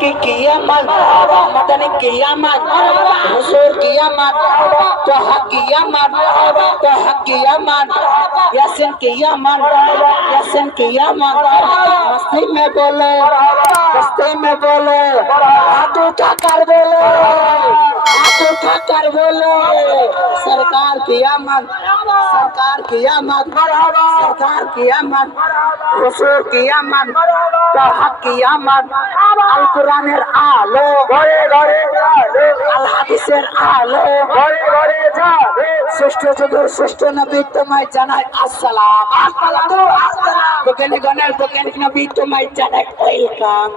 की कियामत, मदनी कियामत, हुजूर कियामत, तोहा कियामत, तोहा कियामत, यासीन कियामत, यासीन कियामत। मस्ती में बोलो, मस्ती में बोलो, हाथ उठाकर बोलो, हाथ उठाकर बोलो। सरकार कियामत, सरकार कियामत, सरकार कियामत, हुजूर कियामत, तोहा कियामत। আল কোরআনের আলো ঘরে ঘরে যাবে, আল হাদিসের আলো ঘরে ঘরে যাবে। শ্রেষ্ঠ যুগের শ্রেষ্ঠ নবী তোমায় জানাই আসসালাম, আসসালাতু আসসালাম। বৈজ্ঞানিকগণের বৈজ্ঞানিক নবী তোমায় জানাই ওয়েলকাম।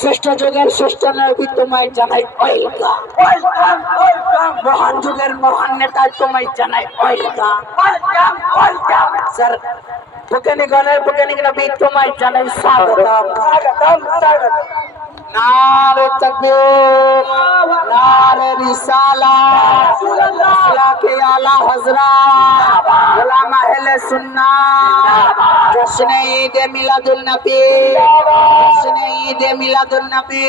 শ্রেষ্ঠ যুগের শ্রেষ্ঠ নবী তোমায় জানাই ওয়েলকাম, ওয়েলকাম, ওয়েলকাম। মহান যুগের মহান নেতা তোমায় জানাই ওয়েলকাম, ওয়েলকাম, ওয়েলকাম। স্যার বৈজ্ঞানিকগণের বৈজ্ঞানিক নবী তোমায় জানাই স্বাগতম, স্বাগতম, স্বাগতম। नारे तकबीर, नारे रिसालत, अल्लाह के आला हज़रत, उलमा अहले सुन्नत, जश्न ईद मिलादुन नबी, जश्न ईद मिलादुन नबी।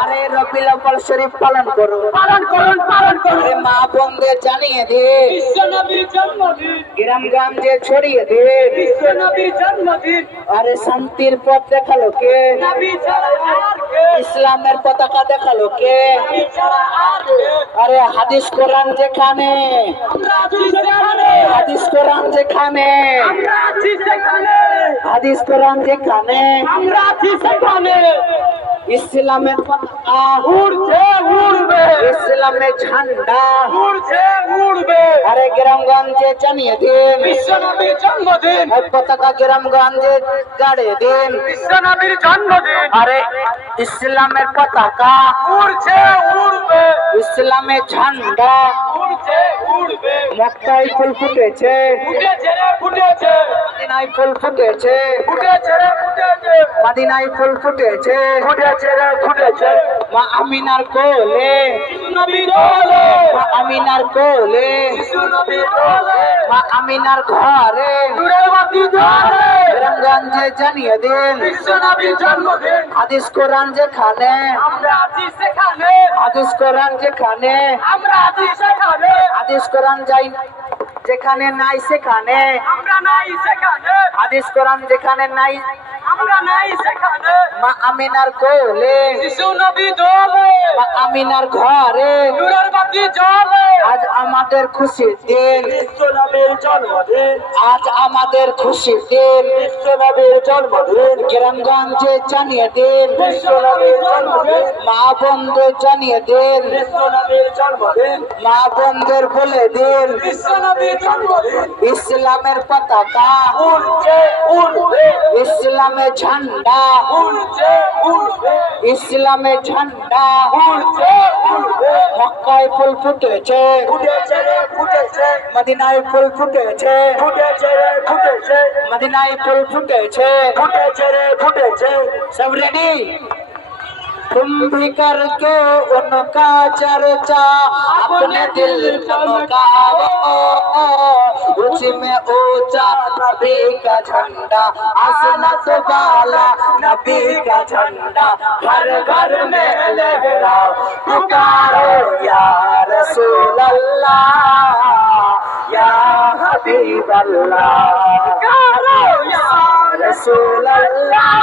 আরে রবিউল আউয়াল শরীফ পালন করুন, পালন করুন, পালন করুন। মা বোনদের জানিয়ে দিন বিশ্ব নবীর জন্মদিন, গ্রামগঞ্জে ছড়িয়ে দিন বিশ্ব নবীর জন্মদিন। আরে শান্তির পথ দেখালো কে? নবী ছাড়া আর কে? ইসলামের পতাকা দেখালো কে? নবী ছাড়া আর কে? আরে হাদিস কোরআন যেখানে আমরা আছি সেখানে, হাদিস কোরআন যেখানে আমরা আছি সেখানে, হাদিস কোরআন যেখানে আমরা আছি সেখানে। ইসলামের পতাকা উড়ছে উড়বে, ইসলামের ঝান্ডা উড়ছে উড়বে। আরে গ্রামগঞ্জে জানিয়ে দিন বিশ্ব নবীর জন্মদিন, পতাকা গ্রামগঞ্জে গাড়িয়ে দিন বিশ্ব নবীর জন্মদিন। আরে ইসলামের পতাকা উড়ছে উড়বে, ইসলামের ঝান্ডা উড়ছে উড়বে। মক্কায় ফুল ফুটেছে, ফুটেছে রে ফুটেছে, মদিনায় ফুল ফুটেছে, ফুটেছে রে ফুটেছে, মদিনায় ফুল ফুটেছে, ফুটেছে রে ফুটেছে। মা আমিনার কোলে শিশু নবী দোলে, মা আমিনার কোলে শিশু নবী দোলে, মা আমিনার ঘরে নূরের বাতি জ্বলে। গ্রামগঞ্জে জানিয়ে দিন বিশ্ব নবীর জন্মদিন, হাদিস কোরআন যেখানে আমরা আছি সেখানে, হাদিস কোরআন যেখানে আমরা আছি সেখানে, হাদিস কোরআন যাই যেখানে নাই সেখানে আমরা নাই সেখানে, হাদিস কোরআন যেখানে নাই আমরা নাই সেখানে। মা আমিনার কোলে শিশু নবী দোলে, মা আমিনার ঘরে নূরের বাতি জ্বলে। আজ আমাদের খুশির দিন বিশ্ব নবীর জন্মদিন, আজ আমাদের খুশির দিন বিশ্ব নবীর জন্মদিন। গ্রামগঞ্জে জানিয়ে দিন বিশ্ব নবীর জন্মদিন, মা বোনদের জানিয়ে দিন বিশ্ব নবীর জন্মদিন, মা বোনদের বলে দিন বিশ্ব নবীর জন্মদিন। ইসলামের পতাকা উড়ছে উড়বে, ইসলামের ঝান্ডা উড়ছে উড়বে, ইসলামের ঝান্ডা উড়ছে উড়বে। মক্কায় ফুল ফুটেছে, ফুটেছে রে ফুটেছে, মদিনায় ফুল ফুটেছে, ফুটেছে রে ফুটেছে, মদিনায় ফুল ফুটেছে, ফুটেছে রে ফুটেছে। সব রেডি? तुम भी करके उनका चर्चा अपने दिल चमकाओ, उसी में ऊंचा नबी का झंडा, हसनत वाला नबी का झंडा हर घर में लहराओ। पुकारो या रसूल अल्लाह, या हबीब अल्लाह, पुकारो या रसूल अल्लाह।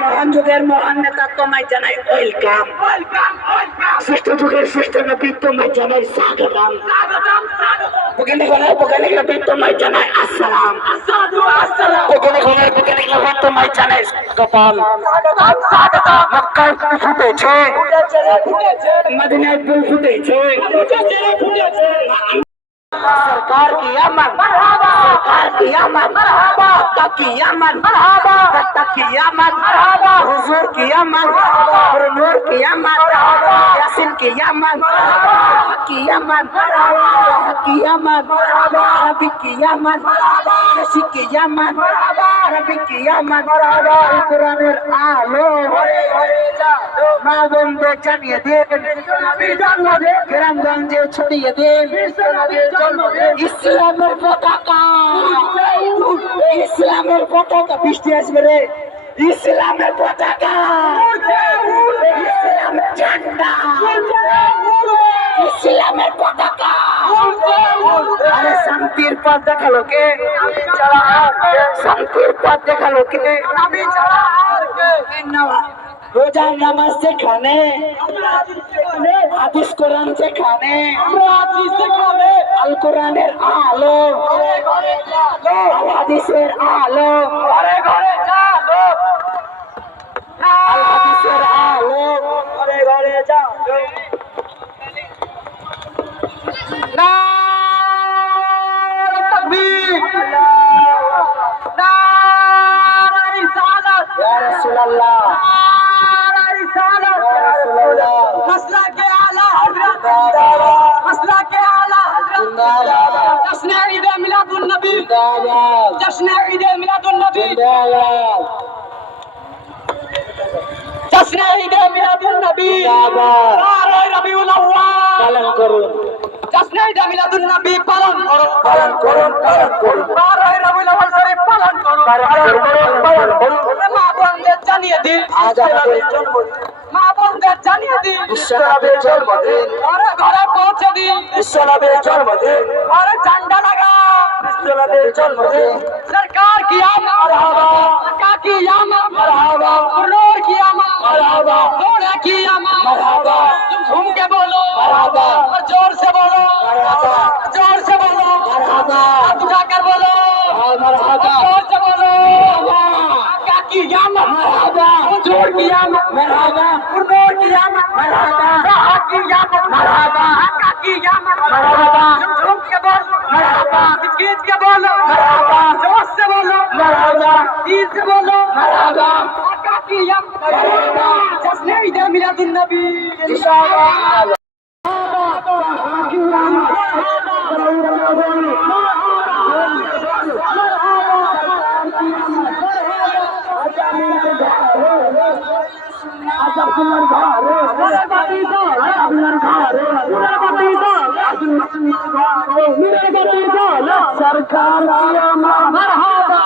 মহান যুগের মহান নেতা তোমায় জানাই ওয়েলকাম, ওয়েলকাম, ওয়েলকাম। শ্রেষ্ঠ যুগের শ্রেষ্ঠ নবী তোমায় জানাই স্বাগতম, স্বাগতম, স্বাগতম। বৈজ্ঞানিকগণের বৈজ্ঞানিক নবী তোমায় জানাই আসসালাম, আসসালাতু আসসালাম। বৈজ্ঞানিকগণের বৈজ্ঞানিক নবী তোমায় জানাই স্বাগতম, স্বাগতম, স্বাগতম। মক্কায় ফুল ফুটেছে, ফুটেছে রে ফুটেছে, মদিনায় ফুল ফুটেছে, ফুটেছে রে ফুটেছে। सरकार की अमन मरहबा, सरकार की अमन मरहबा, का की अमन मरहबा, कत्ता की अमन मरहबा, हुजूर की अमन मरहबा, नूर की अमन मरहबा, यासीन की अमन मरहबा, की अमन मरहबा, की अमन मरहबा, रबी की अमन मरहबा, यसी की अमन मरहबा, रबी की अमन मरहबा। कुराনের আলো ঘরে ঘরে যাও, মা বোনদের জানিয়ে দিন বিশ্ব নবীর জন্মদিন, গ্রামগঞ্জে ছড়িয়ে দিন বিশ্ব নবীর জন্মদিন। ইসলামের পতাকা, ইসলামের পতাকা বৃষ্টি আসবে রে, ইসলামের পতাকা, ইসলামের ঝান্ডা, ইসলামের পতাকা। আরে শান্তির পথ দেখালো কে? শান্তির পথ দেখালো কে? রোজার নামাজ যেখানে, হাদিস কোরআন যেখানে, আল কোরআনের আলো, আল হাদিসের আলো, আল হাদিসের আলো, ঘরে ঘরে যাও। নারে তাকবীর, নারে রিসালাত, ইয়া রাসূলুল্লাহ, নারে রিসালাত, ইয়া রাসূলুল্লাহ। মাসলাকে আলা হযরত জিন্দাবাদ, মাসলাকে আলা হযরত জিন্দাবাদ। জশ্নে ঈদে মিলাদুন নবী জিন্দাবাদ, জশ্নে ঈদে মিলাদুন নবী জিন্দাবাদ, জশ্নে ঈদে মিলাদুন নবী জিন্দাবাদ। 12 রবিউল আউয়াল পালন করুন, জশ্নে ঈদে মিলাদুন নবী পালন করুন, পালন করুন, পালন করুন। 12 রবিউল আউয়াল শরীফ পালন করুন, পালন করুন। মা বোনদের জানিয়ে দিন আজ আমাদের জন্মদিন, মা বোনদের জানিয়ে দিন বিশ্বনবীর জন্মদিন। ঘরে ঘরে পৌঁছে দিন বিশ্বনবীর জন্মদিন, ঘরে ঝান্ডা লাগা বিশ্বনবীর জন্মদিন। সরকার কি আমত মারহাবা, আকা কি আমত মারহাবা, নূর কি আমত মারহাবা, নূর কি আমত মারহাবা। तुम घूम के बोलो मारहाबा, और जोर से बोलो मारहाबा, जोर से बोलो मारहाबा, हाथ उठाकर बोलो मारहाबा, जोर से बोलो आका की यामत मारहाबा, हुजूर की यामत मारहाबा, नूर की यामत मारहाबा, शाह की यामत मारहाबा, आका की यामत मारहाबा। तुम घूम के बोलो मारहाबा, गीत के बोलो मारहाबा, जोर से बोलो मारहाबा, दिल से बोलो मारहाबा, आका की यामत मारहाबा। जश्न ईद मिलादुन नबी इंशाअल्लाह। सरकार मरहबा,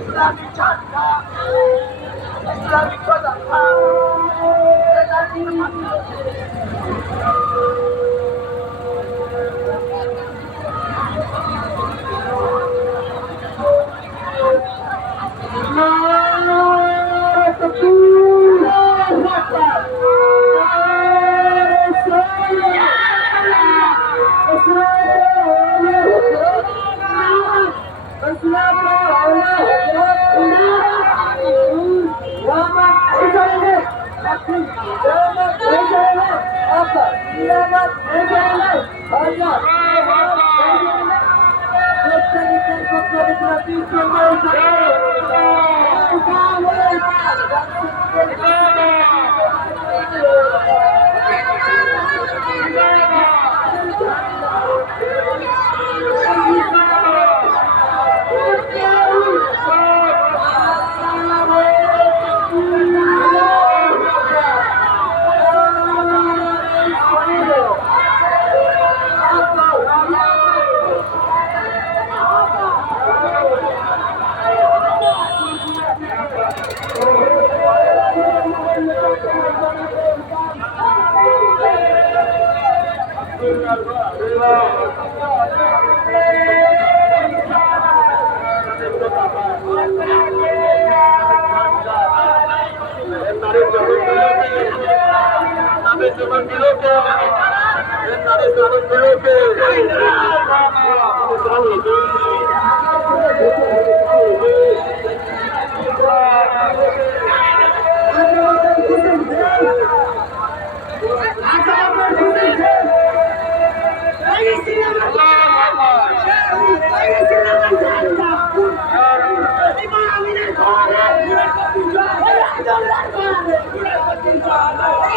Islamic Chanda, Islamic Padaha.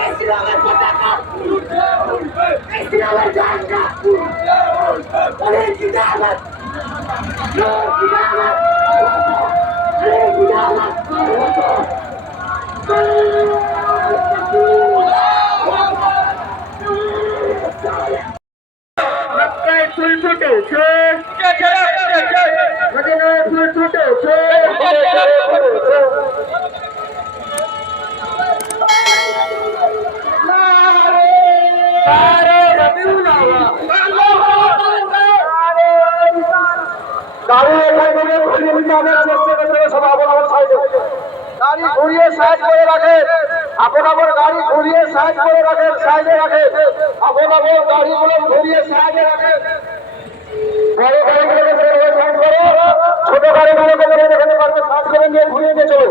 ইসলামের পতাকা ইসলামের ঝান্ডা জিন্দাবাদ জিন্দাবাদ মক্কায় ফুল ফুটেছে মদিনায় ফুল ফুটেছে গাড়ি ঘুরিয়ে সাইজ করে রাখে আপন আপন গাড়ি ঘুরিয়ে সাইজ করে রাখে সাইজে রাখে আপন আপন গাড়িগুলো ঘুরিয়ে সাইজে রাখে বড় গাড়িগুলোকে সাইজ করো ছোট গাড়িগুলোকে এখানে সাইজ করে নিয়ে ঘুরিয়ে নিয়ে চলো